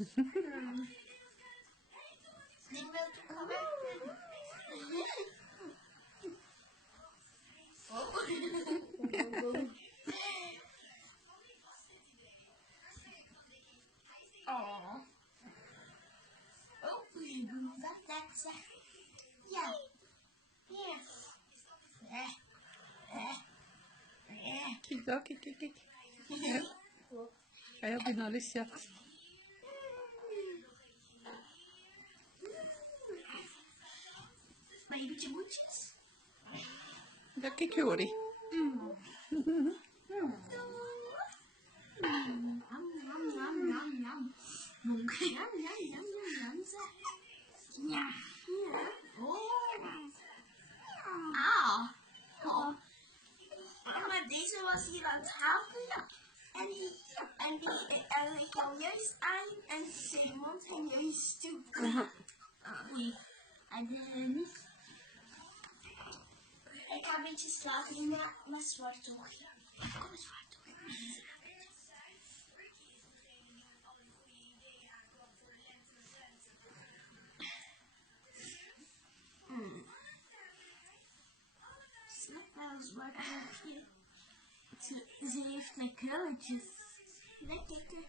Die wil ik gaan weg. Oh. Oh, dat lekker zeg. Ja. Hier. Kijk daar, kijk, kijk, kijk. Ja. Ga je ook in Alicia? Babytje moedjes. Ja, kijk Jori. Ja. Ah. Oh. Maar deze was hier aan het helpen. En die kwam juist aan en zijn mond ging juist toe. Nee, hij deed het niet. Ik ga een beetje slapen met zwart oogje. Kom eens zwart oogje. Slaap wel zwart oogje. Ze heeft mijn krulletjes. Lekker.